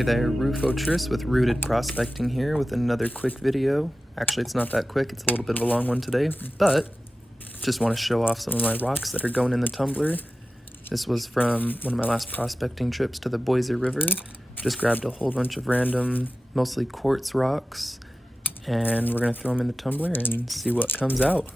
Hey there, Rufotris with Rooted Prospecting here with another quick video. Actually, it's not that quick, it's a little bit of a long one today, but just want to show off some of my rocks that are going in the tumbler. This was from one of my last prospecting trips to the Boise River. Just grabbed a whole bunch of random, mostly quartz rocks, and we're going to throw them in the tumbler and see what comes out.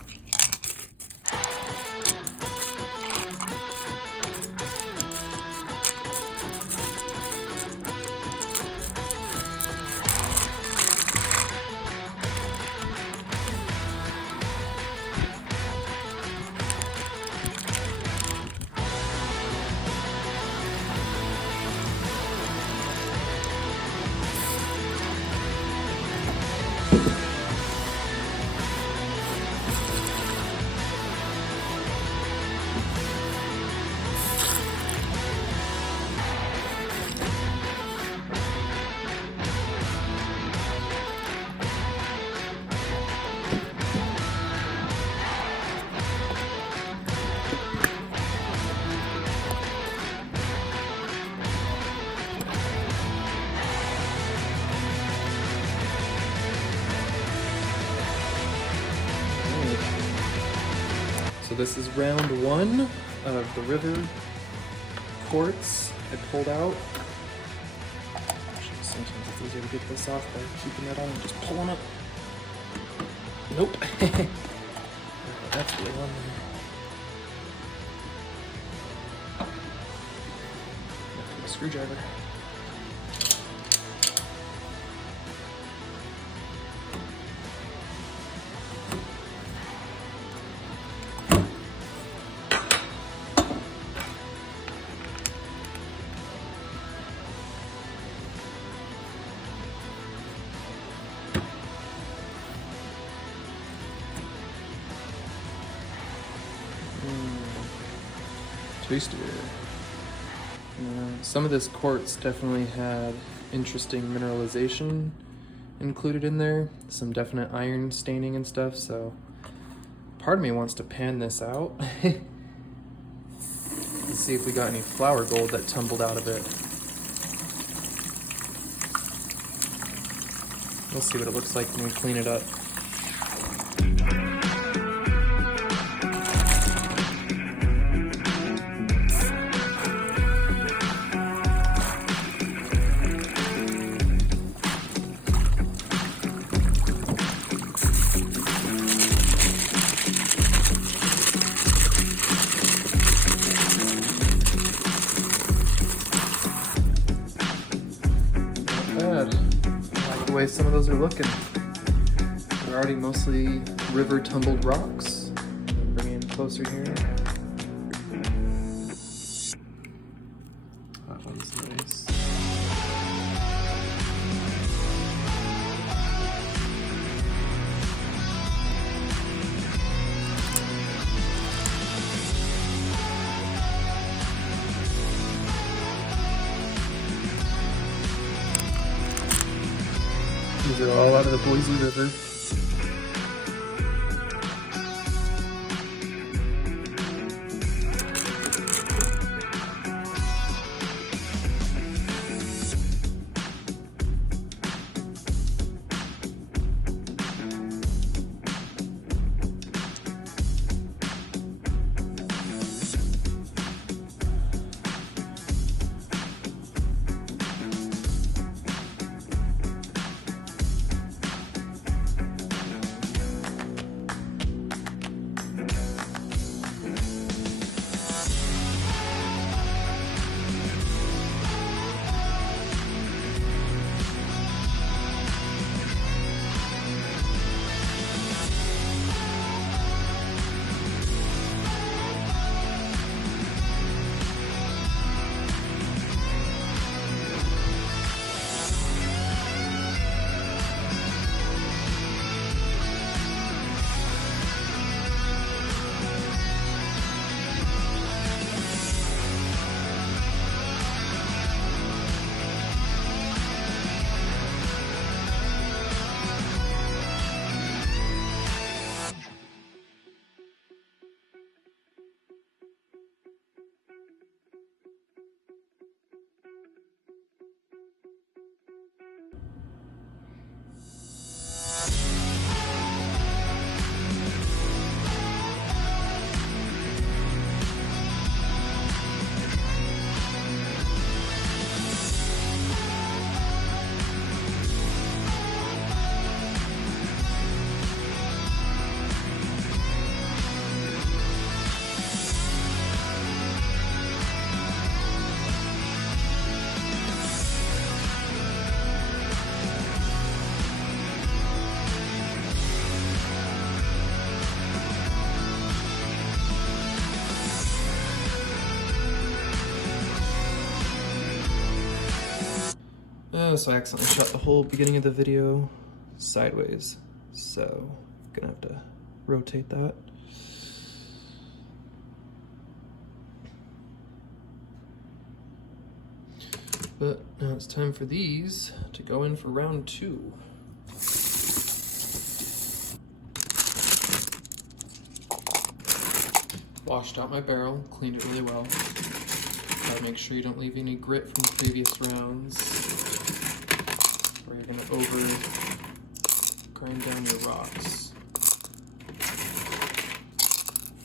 So this is round one of the river quartz I pulled out. Actually, sometimes it's easier to get this off by keeping that on and just pulling up. Nope. Oh, that's really on there. A screwdriver. Tastier. Some of this quartz definitely had interesting mineralization included in there, some definite iron staining and stuff, so part of me wants to pan this out. Let's see if we got any flower gold that tumbled out of it. We'll see what it looks like when we clean it up. The way some of those are looking. They're already mostly river tumbled rocks. Bring it in closer here. That one's nice. These are all out of the Boise River. So I accidentally shot the whole beginning of the video sideways, so gonna have to rotate that. But now it's time for these to go in for round 2. Washed out my barrel, cleaned it really well. Gotta make sure you don't leave any grit from the previous rounds, or you're gonna over grind down your rocks.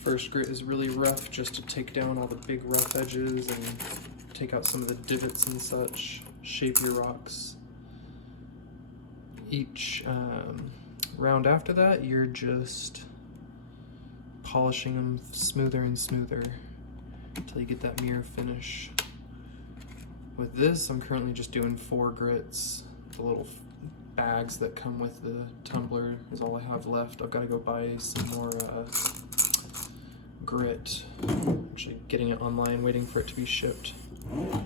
First grit is really rough just to take down all the big rough edges and take out some of the divots and such, shape your rocks. Each round after that, you're just polishing them smoother and smoother until you get that mirror finish. With this, I'm currently just doing 4 grits. The little bags that come with the tumbler is all I have left. I've got to go buy some more grit. Actually getting it online, waiting for it to be shipped. Don't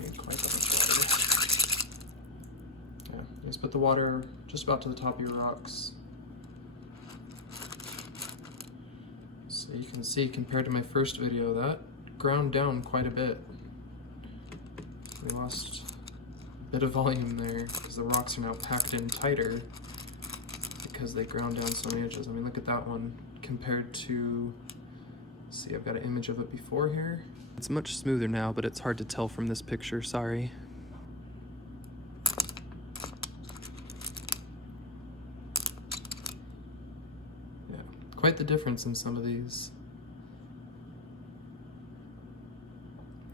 need quite that much water. Yeah, just put the water just about to the top of your rocks. So you can see, compared to my first video, that ground down quite a bit. We lost a bit of volume there because the rocks are now packed in tighter because they ground down so many inches. I mean, look at that one compared to, see, I've got an image of it before here. It's much smoother now, but it's hard to tell from this picture, sorry. Yeah, quite the difference in some of these.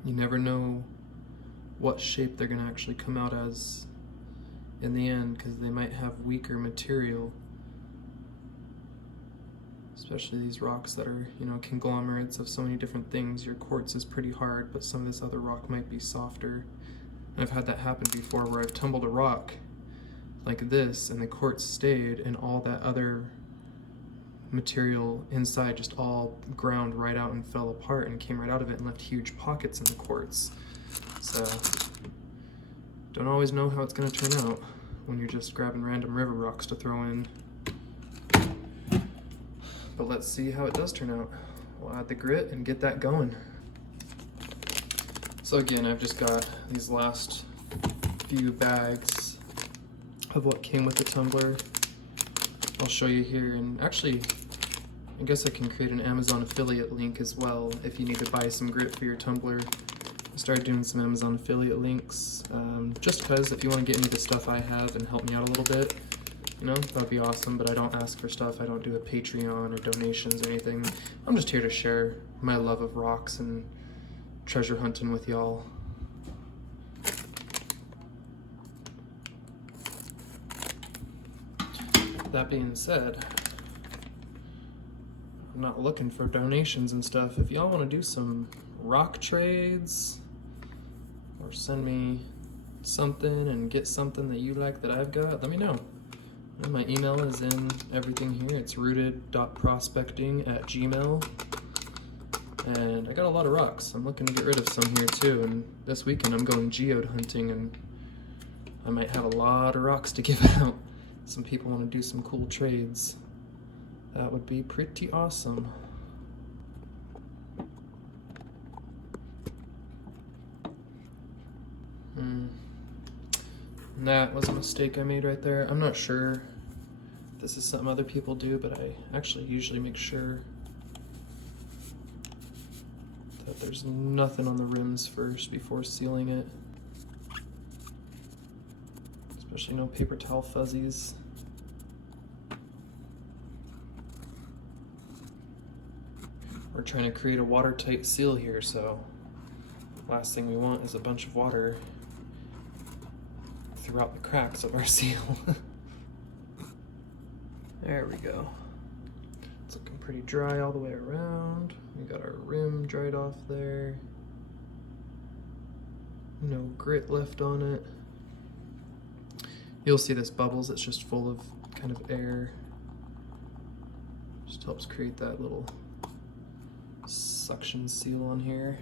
You never know what shape they're gonna actually come out as in the end, because they might have weaker material. Especially these rocks that are, you know, conglomerates of so many different things. Your quartz is pretty hard, but some of this other rock might be softer. And I've had that happen before where I've tumbled a rock like this and the quartz stayed and all that other material inside just all ground right out and fell apart and came right out of it and left huge pockets in the quartz. So don't always know how it's going to turn out when you're just grabbing random river rocks to throw in. But let's see how it does turn out. We'll add the grit and get that going. So again, I've just got these last few bags of what came with the tumbler. I'll show you here, and actually, I guess I can create an Amazon affiliate link as well if you need to buy some grit for your tumbler. I started doing some Amazon affiliate links, just because if you want to get me the stuff I have and help me out a little bit, you know, that'd be awesome, but I don't ask for stuff. I don't do a Patreon or donations or anything. I'm just here to share my love of rocks and treasure hunting with y'all. That being said, I'm not looking for donations and stuff. If y'all want to do some rock trades or send me something and get something that you like that I've got, let me know. And my email is in everything here. It's rooted.prospecting@gmail. And I got a lot of rocks. I'm looking to get rid of some here too. And this weekend I'm going geode hunting and I might have a lot of rocks to give out. Some people want to do some cool trades. That would be pretty awesome. That was a mistake I made right there. I'm not sure if this is something other people do, but I actually usually make sure that there's nothing on the rims first before sealing it. Especially no paper towel fuzzies. We're trying to create a watertight seal here, so last thing we want is a bunch of water throughout the cracks of our seal. There we go. It's looking pretty dry all the way around. We got our rim dried off there. No grit left on it. You'll see this bubbles, it's just full of kind of air. Just helps create that little suction seal on here.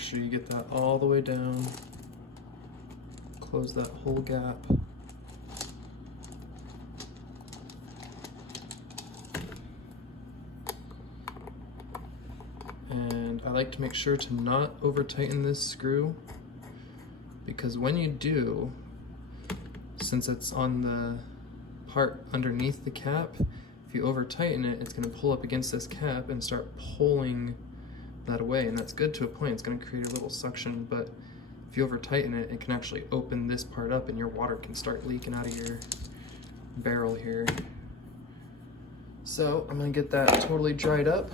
Make sure you get that all the way down. Close that whole gap. And I like to make sure to not over tighten this screw, because when you do, since it's on the part underneath the cap, if you over tighten it, it's going to pull up against this cap and start pulling that away, and that's good to a point. It's going to create a little suction, but if you over tighten it, it can actually open this part up and your water can start leaking out of your barrel here. So I'm going to get that totally dried up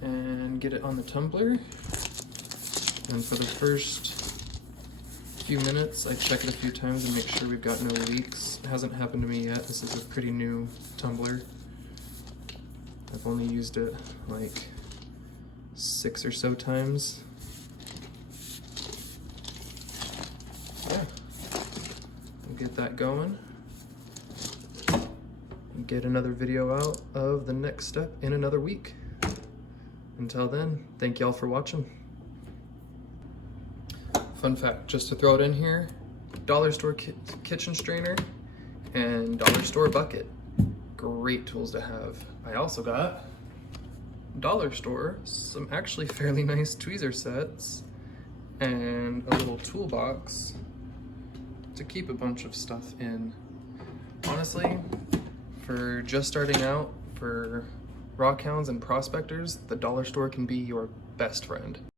and get it on the tumbler. And for the first few minutes, I check it a few times and make sure we've got no leaks. It hasn't happened to me yet. This is a pretty new tumbler. I've only used it like 6 or so times. Yeah, we'll get that going. Get another video out of the next step in another week. Until then, thank y'all for watching. Fun fact, just to throw it in here, dollar store kitchen strainer and dollar store bucket. Great tools to have. I also got dollar store some actually fairly nice tweezer sets and a little toolbox to keep a bunch of stuff in. Honestly, for just starting out, for rockhounds and prospectors, the dollar store can be your best friend.